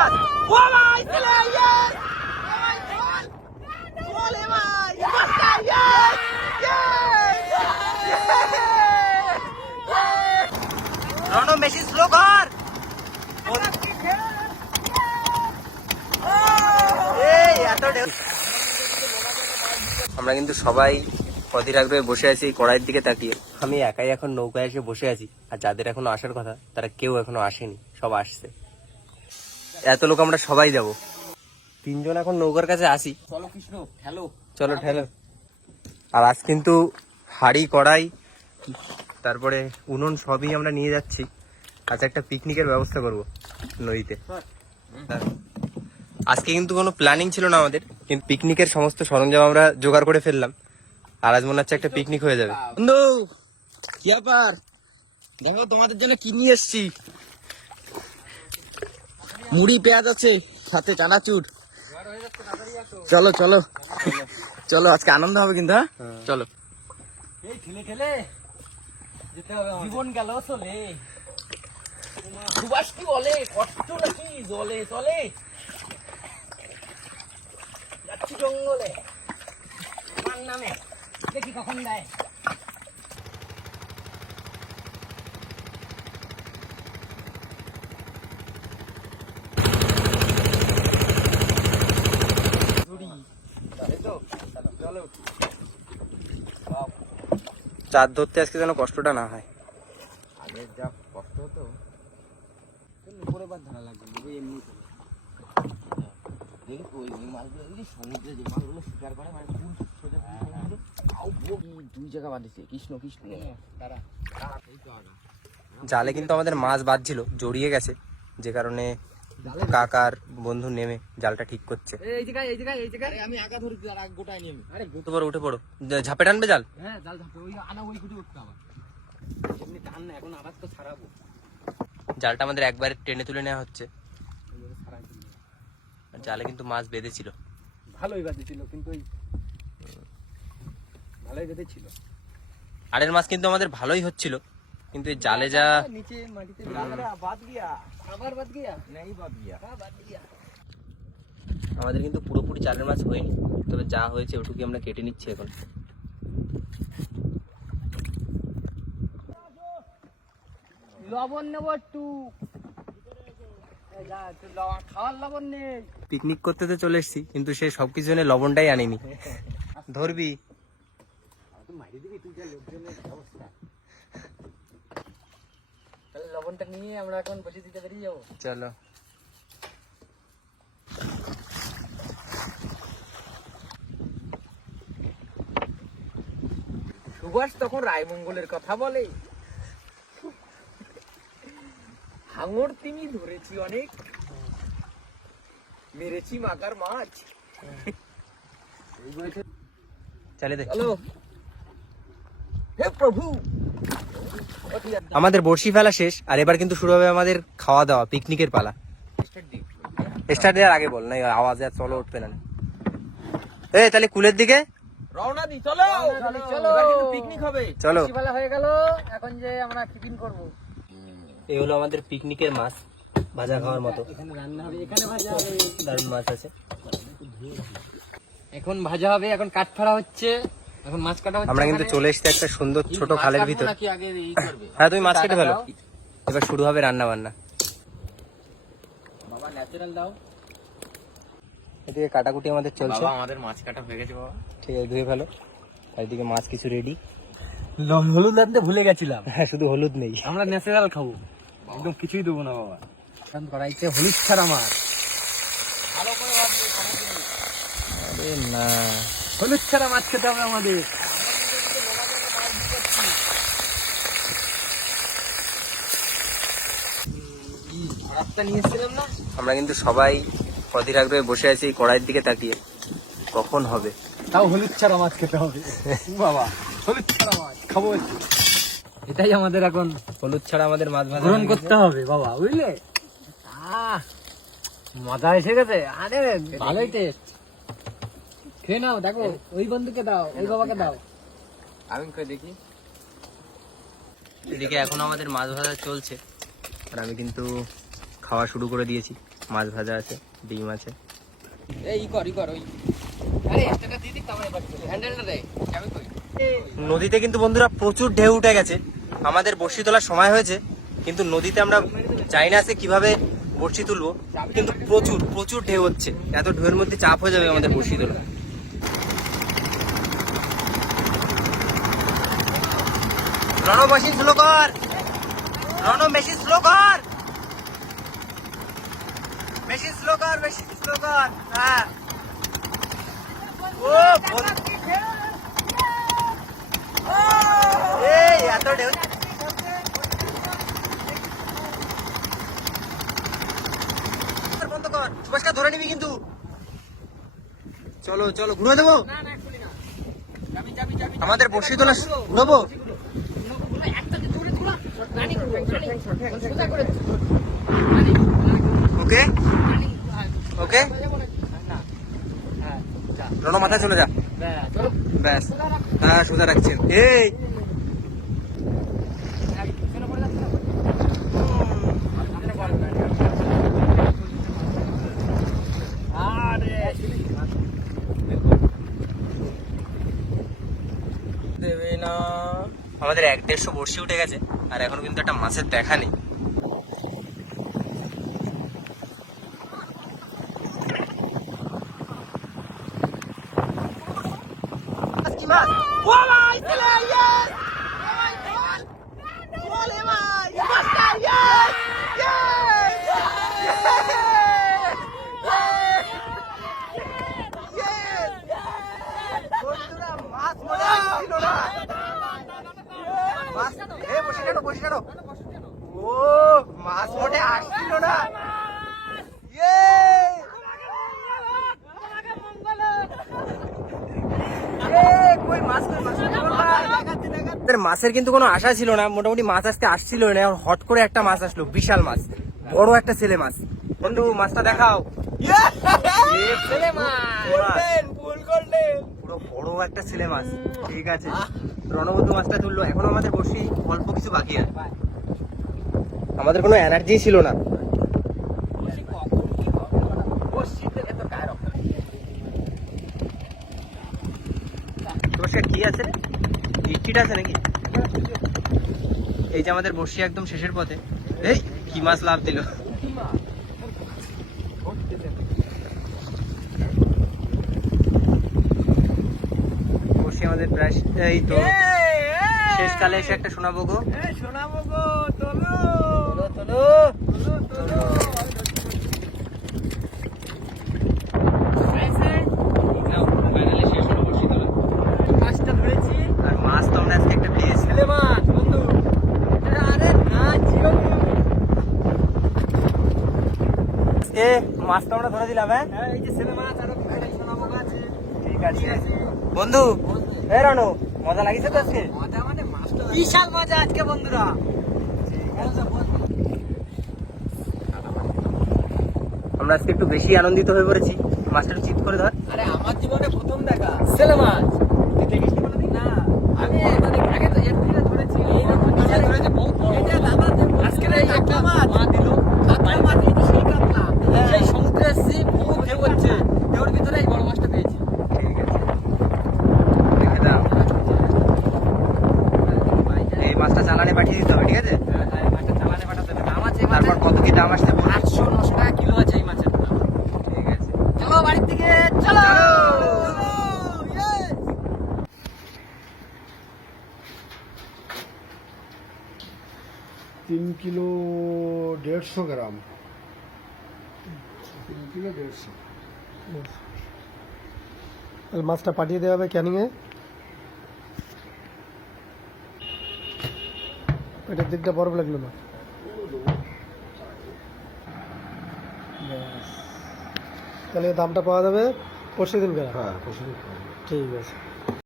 মাছ। ও ভাই চলে ইয়েস, বলে ভাই মাছটা yes yes. Rono machine slow কর। আমরা কিন্তু সবাই অধীর আগ্রহে বসে আছি এই কড়াইয়ের দিকে তাকিয়ে। আমি একাই এখন নৌকায় এসে বসে আছি, আর যাদের এখনো আসার কথা তারা কেউ এখনো আসেনি, সব আসছে। এত লোক আমরা সবাই যাব, তিনজন এখন নৌকার কাছে আসি। চলো কৃষ্ণ ঠেলো, চলো ঠেলো। আর আজ কিন্তু হাঁড়ি কড়াই তারপরে উনুন সবই আমরা নিয়ে যাচ্ছি। আজ একটা পিকনিকের ব্যবস্থা করব নদীতে। আজকে কিন্তু কোনো প্ল্যানিং ছিল না আমাদের, কিন্তু পিকনিকের সমস্ত সরঞ্জাম আমরা জোগাড় করে ফেললাম। আর আজ মনে হচ্ছে একটা পিকনিক হয়ে যাবে। বন্ধু কি ব্যাপার, দেখো তোমাদের জন্য কি নিয়ে এসছি। মুড়ি পেঁয়াজ আছে, সাথে চানাচুর। চলো চলো চলো, আজকে আনন্দ হবে কিন্তু। হ্যাঁ চলো। এই ঠেলে ঠেলে যেতে হবে, জীবন গেল চলে। সুভাষ কি বলে, কষ্ট নাকি জলে চলে। যাচ্ছি জঙ্গলে আমার নামে, দেখি কখন দেয়। চাঁদ ধরতে আজকে যেন কষ্টটা না হয়। আগে যা কষ্ট হতো, উপরে বার ধরা লাগবে এমনি। দেখি ওই মাছগুলো দেখি সমুদ্রে যে মাছগুলো শিকার করে, মানে দুই জায়গা বাঁধেছে। কৃষ্ণ কৃষ্ণ তারা জালে কিন্তু আমাদের মাছ বাঁধছিল, জড়িয়ে গেছে, যে কারণে কাকার বন্ধু নেমে জালটা ঠিক করছে। এই জায়গায় এই জায়গায় এই জায়গায় আমি আগা ধরে আর আগ গোটায় নিয়ে। আরে উঠে পড়ো উঠে পড়ো, ঝাপে টানবে জাল। হ্যাঁ জাল ধরতে ওই আনা ওই কুটি উঠতে আবার এমনি টান না, এখন আবার তো ছাড়াবো। জালটা আমাদের একবারে টেনে তুলে নেওয়া হচ্ছে। আর জালে কিন্তু মাছ বেঁধেছিল, ভালোই বাজেছিল, কিন্তু ওই ভালোই বেঁধেছিল। আড়ের মাছ কিন্তু আমাদের ভালোই হচ্ছিল, কিন্তু এই জালে যা নিচে মাটিতে বাদ গিয়া, আবার বাদ গিয়া, নেই বাদ গিয়া। বাদ গিয়া। আমাদের কিন্তু পুরোপুরি চালের মাছ হয়নি, তবে যা হয়েছে ওটুকুই আমরা কেটে নিচ্ছি এখন। লবণ নেব একটু, খাওয়ার লবণ নেই। পিকনিক করতে তো চলে এসেছি, কিন্তু সে সবকিছু জন্য লবণটাই আনিনি। ধরবি তাহলে লবণটা নিয়ে আমরা এখন বসে দিতে বেরিয়ে যাবো। চলো। সুভাষ তখন রায়মঙ্গলের কথা বলে, হাঙর তিমি ধরেছি অনেক, মেরেছি মাকার মাছ। চলে দে। হ্যালো হে প্রভু। আমাদের বড়শি ফেলা শেষ, আর এবার কিন্তু শুরু হবে আমাদের খাওয়া দাওয়া, পিকনিকের পালা। স্টার্ট দেওয়ার আগে বল, না আওয়াজে আর চলো উঠবে না। এই তাহলে কুলের দিকে রওনা দি, চলো চলো, এবার কিন্তু পিকনিক হবে। চলো। বেলা হয়ে গেল, এখন যে আমরা টিফিন করবো। এই হলো আমাদের পিকনিকের মাছ, ভাজা খাওয়ার মতো। এখানে রান্না হবে, এখানে ভাজা হবে। দারুণ মাছ আছে। এখন ভাজা হবে, এখন কাঠ ফাড়া হচ্ছে, এখন মাছ কাটা হচ্ছে। আমরা কিন্তু চলে এসেছি একটা সুন্দর ছোট খালের ভিতর। নাকি আগে এই করবে? হ্যাঁ তুমি মাছ কেটে ফেলো, এবার শুরু হবে রান্না বান্না। বাবা ন্যাচারাল দাও। এদিকে কাটাকুটি আমাদের চলছে। বাবা আমাদের মাছ কাটা হয়ে গেছে বাবা। ঠিক আছে, ধুয়ে ফেলো। আর এদিকে মাছ কিছু রেডি। হলুদ আনতে ভুলে গেছিলাম। হ্যাঁ, শুধু হলুদ নেই। আমরা ন্যাচারাল খাবো, একদম কিছুই দেবো না বাবা। এখন কড়াইতে হলুদ ছাড়া মাছ। ভালো করে ভাববে, আরে না, হলুদ ছাড়া মাছ খেতে হবে আমাদের। রাস্তা নিয়ে এসেছিলাম না, আমরা কিন্তু সবাই অধীর আগ্রহে বসে আছি এই কড়াইয়ের দিকে তাকিয়ে, কখন হবে। তাও হলুদ ছাড়া মাছ খেতে হবে বাবা, হলুদ ছাড়া মাছ খাবো। এটাই আমাদের এখন হলুদ ছাড়া আমাদের মাছ ভাজা গ্রহণ হয়ে গেছে। করতে হবে বাবা, বুঝলে। মজা এসে গেছে, আরে ভালোই টেস্ট। খেয়ে নাও, দেখো ওই বন্ধুকে দাও, ওই বাবাকে দাও। আমি করে দেখি। এদিকে এখন আমাদের মাছ ভাজা চলছে, আর আমি কিন্তু খাওয়া শুরু করে দিয়েছি। মাছ ভাজা আছে, ডিম আছে। এই কর ওই আরে এক্সট্রাটা দিয়ে দিক তারপরে এবার হ্যান্ডেলটা দে যাবে কই। নদীতে কিন্তু বন্ধুরা প্রচুর ঢেউ উঠে গেছে। আমাদের বড়শি তোলার সময় হয়েছে, কিন্তু নদীতে আমরা জানি না আজকে কিভাবে বড়শি তুলবো, কিন্তু প্রচুর প্রচুর ঢেউ হচ্ছে। এত ঢেউয়ের মধ্যে চাপ হয়ে যাবে আমাদের বড়শি তোলা। রণ মেশিন স্লো কর, রণ মেশিন স্লো কর, মেশিন স্লো কর, মেশিন স্লো কর। হ্যাঁ ও এই এত ঢেউ। বন্ধ কর, সুভাষকে ধরে নিবি কিন্তু। চলো চলো ঘুরে দেবো আমাদের বসি তোলা, ঘুরবো। ওকে ওকে রণ মাথায় চলে যা, ব্যাস। হ্যাঁ সোজা রাখছেন। এই দেবে না। আমাদের 1-150 বড়শি উঠে গেছে, আর এখনো কিন্তু একটা মাছের দেখা নেই। ও মাছ মোটে আসছিল না। মাছের কিন্তু কোনো আশা ছিল না, মোটামুটি মাছ আসতে আসছিল না। হট করে একটা মাছ আসলো, বিশাল মাছ, বড় একটা ছেলে মাছ। বন্ধু মাছটা দেখাও। পুরো বড় একটা ছেলে মাছ। ঠিক আছে, রণবন্ধু মাছটা তুললো। এখন আমাদের বসি অল্প কিছু বাকি আছে, আমাদের কোনো এনার্জি ছিল না। তোর কি আছে রে, ইট আছে নাকি? এই যে আমাদের বর্ষি একদম শেষের পথে। এই কি মাছ লাভ দিল। বর্ষি আমাদের প্রায় এই তো শেষকালে এসে একটা শোনাবো গো, শোনাবো গো। তোলো তোলো তোলো। মাছটা ধরেছি, আর মাছ তো আমরা আজকে একটা পেয়েছি, ছেলে মাছ বন্ধু। আরে না জিও, আজকে মাছ তো আমরা ধরে দিলাম। হ্যাঁ এই যে ছেলে মাছ, আরো শোনাবো আছে। ঠিক আছে বন্ধু। এই রানু মজা লাগিছে তো আজকে? মজা মানে মাছটা বিশাল মজা আজকে বন্ধুরা। আমরা আজকে একটু বেশি আনন্দিত হয়ে পড়েছি। মাছটা একটু চিপ করে ধর। আরে আমার জীবনে প্রথম দেখা ছেলে মাছ। তুই দেখিস নি কোনোদিন? না, আমি আগে তো এর থেকে ধরেছি। এইরকম নিজে ধরেছে বহুত বড়। এটা দাদা আজকে এই একটা মাছ মা দিল, কাতলা মাছ। এই তো সেই কাতলা, সেই সমুদ্রের সি বহুত ঢেউ হচ্ছে, ঢেউর ভিতরে এই বড় মাছটা পেয়েছি। ঠিক আছে, রেখে দাও। এই মাছটা চালানে পাঠিয়ে দিতে হবে, ঠিক আছে? হ্যাঁ মাছটা চালানে পাঠাতে হবে। দাম আছে, তারপর কত কি দাম আসছে? 800-900 টাকা কিলো আছে এই মাছের দাম। ঠিক আছে, চলো বাড়ির দিকে চলো। 3 কিলো 150 গ্রাম। 3 কিলো 150। তাহলে মাছটা পাঠিয়ে দেওয়া হবে ক্যানিংয়ে। এটার দিকটা বরফ লাগলো না। তাহলে দামটা পাওয়া যাবে পরশু দিন। হ্যাঁ পরশু দিন। ঠিক আছে।